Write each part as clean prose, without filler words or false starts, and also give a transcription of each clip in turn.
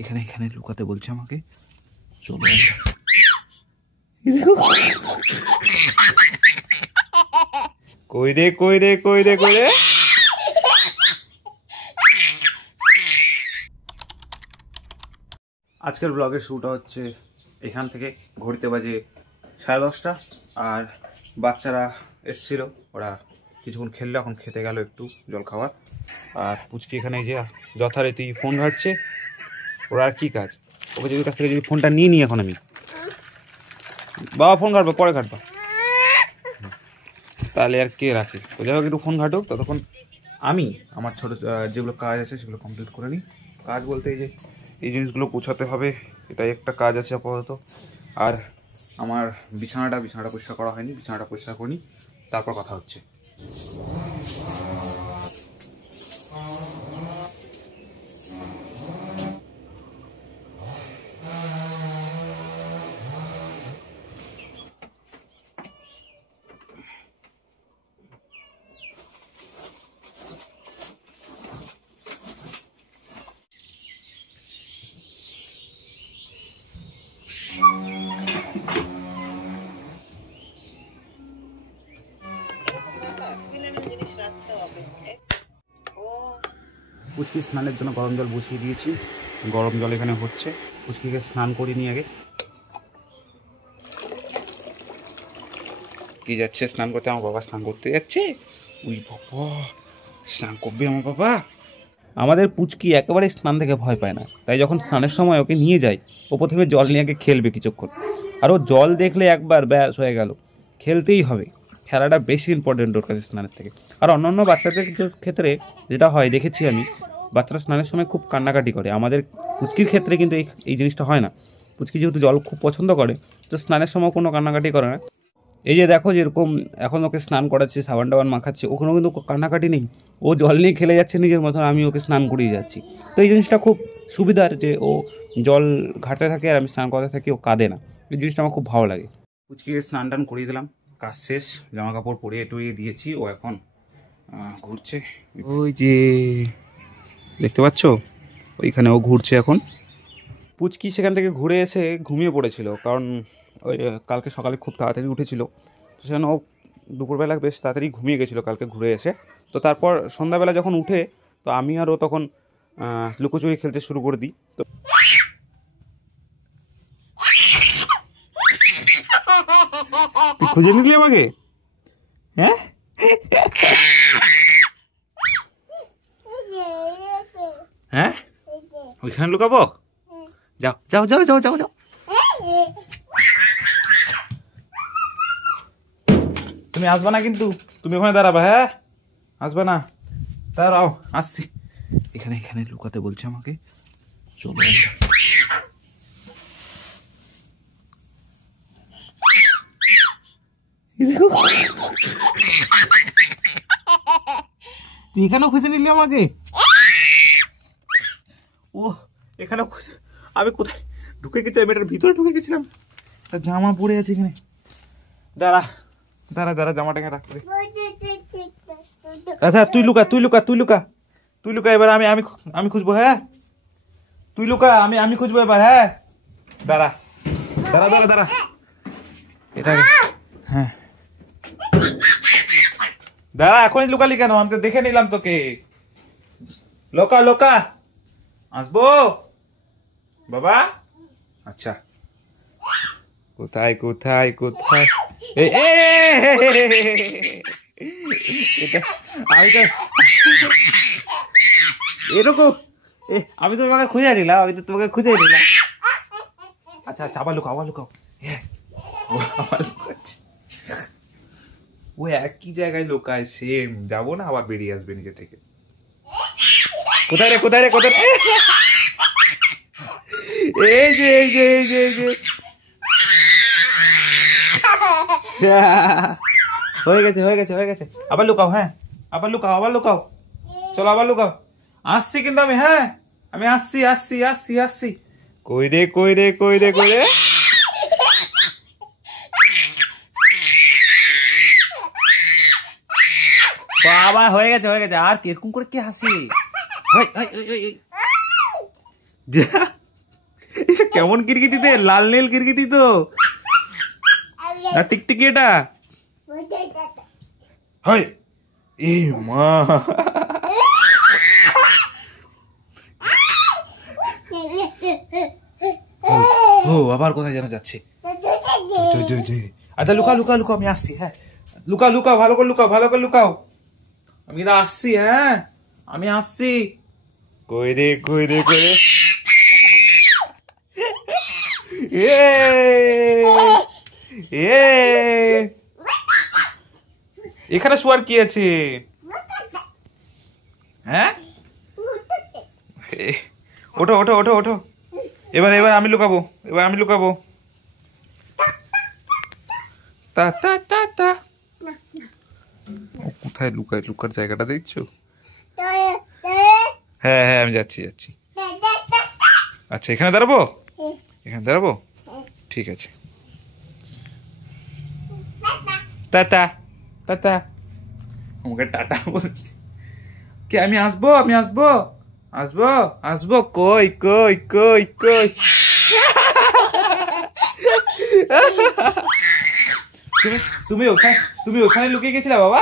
এখানে এখানে লুকাতে বলছে আমাকে। চলো কই রে কই রে কই রে কই রে। আজকের ব্লগের শুরুটা হচ্ছে এখান থেকে। ঘড়িতে বাজে 10:30 আর বাচ্চারা এসছিল, ওরা কিছুক্ষণ খেললো, এখন খেতে গেল একটু জল খাবার। আর পুচকি এখানে যে যথারীতি ফোন ঘাটছে। ওরা আর কি কাজ, ওকে যদি কাছ থেকে যদি ফোনটা নিয়ে নিই এখন আমি, বাবা ফোন ঘাটবো পরে ঘাটবা, তাহলে আর কে রাখে। তো যাই হোক একটু ফোন ঘাটুক, ততক্ষণ আমি আমার ছোটো যেগুলো কাজ আছে সেগুলো কমপ্লিট করে নিই। কাজ বলতে এই যে এই জিনিসগুলো গোছাতে হবে, এটাই একটা কাজ আছে আপাতত। আর আমার বিছানাটা পরিষ্কার করা হয়নি, বিছানাটা পরিষ্কার করি, তারপর কথা হচ্ছে। পুচকি স্নানের জন্য গরম জল বসিয়ে দিয়েছি, গরম জল এখানে হচ্ছে। পুচকিকে স্নান করিয়ে নিয়ে আগে। কি যাচ্ছে স্নান করতে? আমার বাবা স্নান করতে যাচ্ছে। উই বাবা, স্নান করবে আমার বাবা। আমাদের পুচকি একেবারে স্নান থেকে ভয় পায় না, তাই যখন স্নানের সময় ওকে নিয়ে যাই, ও প্রথমে জল নিয়ে আগে খেলবে কিছুক্ষণ। আর ও জল দেখলে একবার ব্যাস হয়ে গেল, খেলতেই হবে। খেলাটা বেশি ইম্পর্টেন্ট ওর কাছে স্নানের থেকে। আর অন্যান্য বাচ্চাদের ক্ষেত্রে যেটা হয় দেখেছি আমি, বাচ্চারা স্নানের সময় খুব কান্নাকাটি করে। আমাদের পুচকির ক্ষেত্রে কিন্তু এই জিনিসটা হয় না। পুচকি যেহেতু জল খুব পছন্দ করে, তো স্নানের সময় কোনো কান্নাকাটি করে না। এই যে দেখো যেরকম এখন ওকে স্নান করাচ্ছে, সাবান টাবান মাখাচ্ছে, ওখানেও কিন্তু কান্নাকাটি নেই। ও জল নিয়ে খেলে যাচ্ছে নিজের মতন, আমি ওকে স্নান করিয়ে যাচ্ছি। তো এই জিনিসটা খুব সুবিধার যে ও জল ঘাটতে থাকে আর আমি স্নান করাতে থাকি, ও কাঁদে না। এই জিনিসটা আমার খুব ভালো লাগে। পুচকিকে স্নান টান করিয়ে দিলাম, কাজ শেষ, জামা কাপড় পরিয়ে টরিয়ে দিয়েছি। ও এখন ঘুরছে, ওই যে দেখতে পাচ্ছ ওইখানে ও ঘুরছে এখন। পুচকি সেখান থেকে ঘুরে এসে ঘুমিয়ে পড়েছিল, কারণ ওই কালকে সকালে খুব তাড়াতাড়ি উঠেছিল, তো সেখানে ও দুপুরবেলা বেশ তাড়াতাড়ি ঘুমিয়ে গেছিলো কালকে ঘুরে এসে। তো তারপর সন্ধ্যাবেলা যখন উঠে, তো আমি আর ও তখন লুকোচুরি খেলতে শুরু করে দিই। তো তুই খুঁজে নিলি আমাকে? হ্যাঁ, হ্যাঁ ওইখানে লুকাবো? যাও যাও যাও যাও যাও যাও। তুমি আসবে না কিন্তু, তুমি ওখানে দাঁড়াবা। হ্যাঁ, আসবে না, দাঁড়াও, আসছি। এখানে এখানে লুকাতে বলছে আমাকে। চলো তুই এখানেও খুঁজে নিলি আমাকে? ও এখানে আমি কোথায় ঢুকে গেছি? আমি এটার ভিতরে ঢুকে গেছিলাম, তার জামা পড়ে আছে এখানে। দাঁড়া দাঁড়া দাঁড়া, জামাটা এখানে রাখতে। আচ্ছা তুই লুকা, তুই লুকা, তুই লুকা, তুই লুকা। এবার আমি আমি আমি খুঁজবো। হ্যাঁ তুই লুকা, আমি আমি খুঁজবো এবার। হ্যাঁ দাঁড়া দাঁড়া দাঁড়া দাঁড়া, এটা হ্যাঁ দাঁড়া। এখনই লুকালি কেন? আমি তো দেখে নিলাম তোকে। লোকা লোকা, আসবো বাবা। আচ্ছা কোথায় কোথায় কোথায়? আমি তো এরকম, আমি তো তোমাকে খুঁজে নিলাম, আমি তো তোমাকে খুঁজে নিলাম। আচ্ছা আচ্ছা, আবার লুকাও, আবার লুকাও। আবার লুকাচ্ছি। ও একই জায়গায় লোকায়, সেম। যাবো না, আবার বেরিয়ে আসবে নিজে থেকে। কোথায় রে কোথায় রে কোথায়? এই যে এই যে এই যে এই যে হয়ে গেছে হয়ে গেছে হয়ে গেছে। আবার লুকাও। হ্যাঁ আবার লুকাও, আবার লুকাও। চলো আবার লুকাও। আসছি কিন্তু আমি। হ্যাঁ আমি আসছি আসছি আসছি আসছি। কই রে কই রে কই রে কই রে? বাবা হয়ে গেছে হয়ে গেছে। আর কিরকম করে কে হাসি? কেমন কিরকিটি রে, লাল নীল কিরকিটি তো না, টিকটিকি এটা হয়। এ মা, ও আবার কোথায় যেন যাচ্ছে। আচ্ছা লুকাও লুকাও লুকাও, আমি আসছি। হ্যাঁ লুকাও লুকাও, ভালো করে লুকাও, ভালো করে লুকাও। আমি কিন্তু আসছি, হ্যাঁ আমি আসছি। কই রে কই রে কই রে, এখানে শোয়ার কি আছে? হ্যাঁ ওঠো ওঠো ওঠো ওঠো, এবার এবার আমি লুকাবো, এবার আমি লুকাবো। তা তা তা তা, কোথায় লুকায়, লুকার জায়গাটা দেখছো? হ্যাঁ হ্যাঁ আমি যাচ্ছি যাচ্ছি। আচ্ছা এখানে দাঁড়াবো, এখানে দাঁড়াবো, ঠিক আছে। টাটা টাটা, আমাকে টাটা বলছি। কি আমি আসবো, আমি আসবো, আসবো আসবো, কই কই কই কই। তুমি তুমি ওখানে, তুমি ওখানে লুকিয়ে গেছিলা বাবা,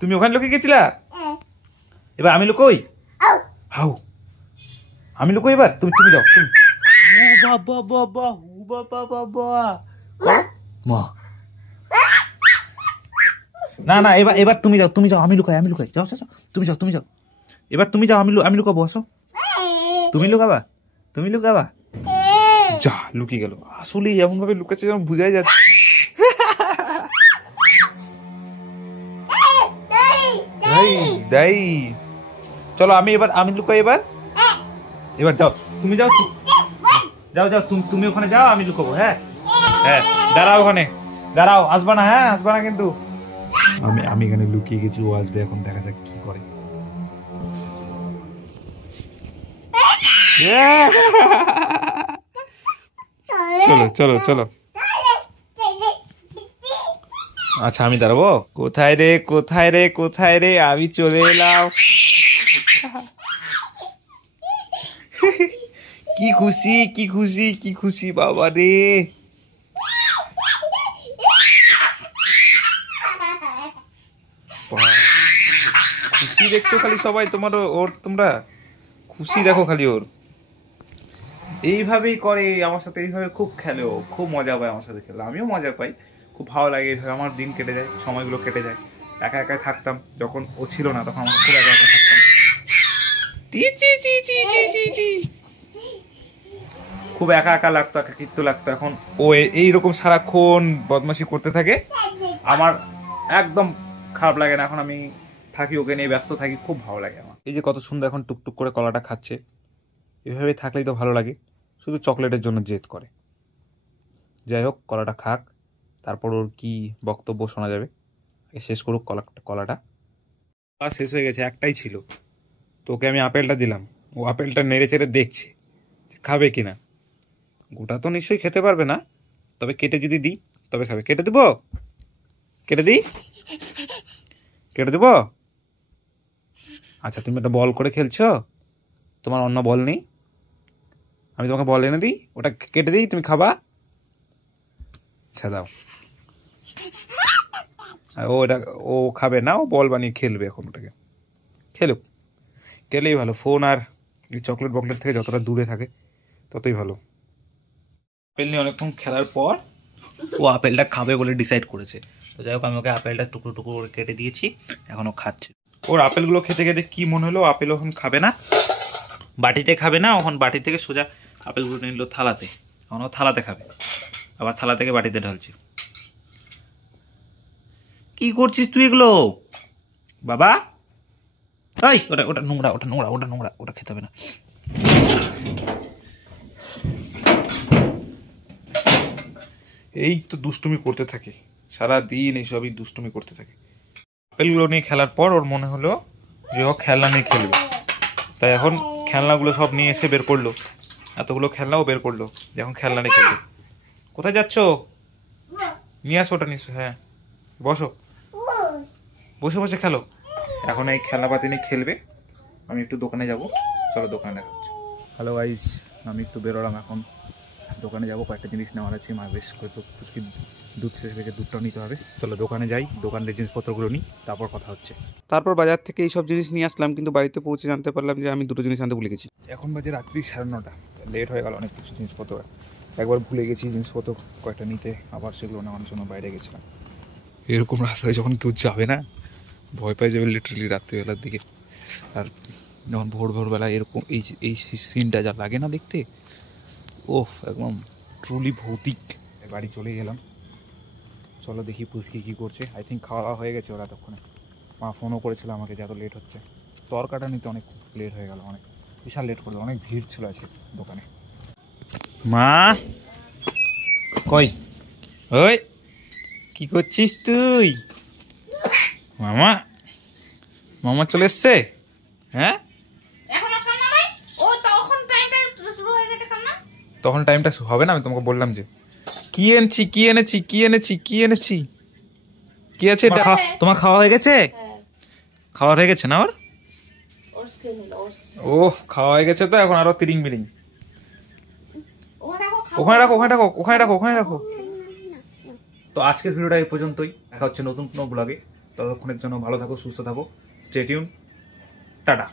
তুমি ওখানে লুকিয়ে গেছিলা। এবার আমি লুকোই, হাউ আমি লুকোই, এবার তুমি তুমি যাও, তুমি। ও বাবা বাবা, ও বাবা বাবা, মা না না, এবার এবার তুমি যাও, তুমি যাও, আমি লুকাই, আমি লুকাই, যাও যাও যাও, তুমি যাও, তুমি যাও, এবার তুমি যাও, আমি লুকাবো, আসো। তুমি লুকাবা, তুমি লুকাবা, যা লুকিয়ে গেল। আসলে এমন ভাবে লুকাচ্ছে যেন বুঝাই যাচ্ছে। দাই চলো, আমি এবার আমি লুকাই, এবার এবার যাও, তুমি যাও, যাও যাও, তুমি ওখানে যাও, আমি লুকাবো। হ্যাঁ হ্যাঁ দাঁড়াও ওখানে, দাঁড়াও, আসবা না, হ্যাঁ আসবা না কিন্তু। আমি আমি এখানে লুকিয়ে গেছি, ও আসবে এখন, দেখা যাক কি করে। চলো চলো চলো, আচ্ছা আমি দাঁড়াবো। কোথায় রে কোথায় রে কোথায় রে, আমি চলে এলাম। কি খুশি কি খুশি কি খুশি, বাবা রে। খুশি দেখছো খালি সবাই তোমার, ওর তোমরা খুশি দেখো খালি ওর। এইভাবেই করে আমার সাথে, এইভাবে খুব খেলে ও, খুব মজা পায় আমার সাথে খেলে, আমিও মজা পাই, খুব ভালো লাগে। এইভাবে আমার দিন কেটে যায়, সময়গুলো কেটে যায়। একা একাই থাকতাম যখন ও ছিল না, তখন আমার খুব একা একা থাকতাম। খুব একা একা লাগতো, একাকিত্ব লাগতো। এখন ও এইরকম সারাক্ষণ বদমাশি করতে থাকে, আমার একদম খারাপ লাগে না। এখন আমি থাকি ওকে নিয়ে ব্যস্ত থাকি, খুব ভালো লাগে আমার। এই যে কত সুন্দর এখন টুকটুক করে কলাটা খাচ্ছে, এভাবে থাকলেই তো ভালো লাগে। শুধু চকলেটের জন্য জেদ করে। যাই হোক, কলাটা খাক, তারপর ওর কি বক্তব্য শোনা যাবে। শেষ করুক কলাটা। শেষ হয়ে গেছে, একটাই ছিল। তোকে আমি আপেলটা দিলাম, ও আপেলটা নেড়ে চেড়ে দেখছে খাবে কিনা। গোটা তো নিশ্চয়ই খেতে পারবে না, তবে কেটে যদি দিই তবে খাবে। কেটে দেবো, কেটে দিই, কেটে দেবো। আচ্ছা তুমি একটা বল করে খেলছো, তোমার অন্য বল নেই, আমি তোমাকে বল এনে দিই, ওটা কেটে দিই, তুমি খাবা। আচ্ছা দাও। ও এটা ও খাবে না, ও বল বানিয়ে খেলবে এখন, ওটাকে খেলুক, খেলেই ভালো। ফোন আর এই চকলেট বকলেট থেকে যতটা দূরে থাকে ততই ভালো। আপেল নিয়ে অনেকক্ষণ খেলার পর ও আপেলটা খাবে বলে ডিসাইড করেছে। তো যাই হোক, আমি ওকে আপেলটা টুকরো টুকরো করে কেটে দিয়েছি, এখন ও খাচ্ছে। ওর আপেলগুলো খেতে খেতে কি মনে হলো, আপেল এখন খাবে না, বাটিতে খাবে না। এখন বাটি থেকে সোজা আপেলগুলো নিল থালাতে, এখন ও থালাতে খাবে, আবার থালা থেকে বাটিতে ঢালছে। কি করছিস তুই এগুলো বাবা? এই ওটা ওটা নোংরা, ওটা নোংরা, ওটা নোংরা, ওটা খেতে হবে না। এই তো দুষ্টুমি করতে থাকে সারাদিন, এইসবই দুষ্টুমি করতে থাকে। আপেলগুলো নিয়ে খেলার পর ওর মনে হলো যে ও খেলনা নিয়ে খেলবে, তাই এখন খেলনাগুলো সব নিয়ে এসে বের করলো, এতগুলো খেলনাও বের করলো যে এখন খেলনা নিয়ে খেলবে। কোথায় যাচ্ছ? নিয়ে আসো ওটা, নিয়ে আসো। হ্যাঁ বসো, বসে বসে খেলো। এখন এই খেলনাপাতি নিয়ে খেলবে, আমি একটু দোকানে যাব, চলো দোকানে দেখা হচ্ছে। হ্যালো গাইস, আমি একটু বেরোলাম এখন, দোকানে যাবো, কয়েকটা জিনিস নেওয়ার আছে। মা বেশ কয়েকটা পুচকি দুধ শেষ হয়ে গেছে, দুধটাও নিতে হবে। চলো দোকানে যাই, দোকানের জিনিসপত্রগুলো নিই, তারপর কথা হচ্ছে। তারপর বাজার থেকে এইসব জিনিস নিয়ে আসলাম, কিন্তু বাড়িতে পৌঁছে জানতে পারলাম যে আমি দুটো জিনিস আনতে ভুলে গেছি। এখন বাজে রাত্রি 9:30, লেট হয়ে গেল অনেক কিছু জিনিসপত্র। একবার ভুলে গেছি জিনিসপত্র কয়েকটা নিতে, আবার সেগুলো নেওয়ার জন্য বাইরে গেছিলাম। এরকম রাস্তায় যখন কেউ যাবে না, ভয় পেয়ে যাবে লিটারালি রাত্রিবেলার দিকে। আর যখন ভোরবেলা এরকম এই সিনটা যা লাগে না দেখতে, ওফ, একদম ট্রুলি ভৌতিক। বাড়ি চলে গেলাম, চলো দেখি পুচকি কী করছে। আই থিঙ্ক খাওয়া দাওয়া হয়ে গেছে ওরা তখন। মা ফোনও করেছিল আমাকে যে এত লেট হচ্ছে। তরকাটা নিতে অনেক লেট হয়ে গেল, অনেক বিশাল লেট করলো, অনেক ভিড় ছিল আজকে দোকানে। মা কই, ওই কি করছিস তুই? মামা, মামা চলে এসছে? হ্যাঁ, তখন টাইমটা হবে না। আমি তোমাকে বললাম যে কি এনেছি কি এনেছি কি এনেছি কি এনেছি কি আছে এটা। তোমার খাওয়া হয়ে গেছে? খাওয়া হয়ে গেছে না ওর? ও খাওয়া হয়ে গেছে তো, এখন আরো তিরিং বিরিং। ওখানে রাখো ওখানে রাখো ওখানে রাখো ওখানে রাখো। তো আজকের ভিডিওটা এই পর্যন্তই, দেখা হচ্ছে নতুন কোনো ব্লগে। ততক্ষণের জন্য ভালো থাকো, সুস্থ থাকো, স্টে টিউন, টাটা।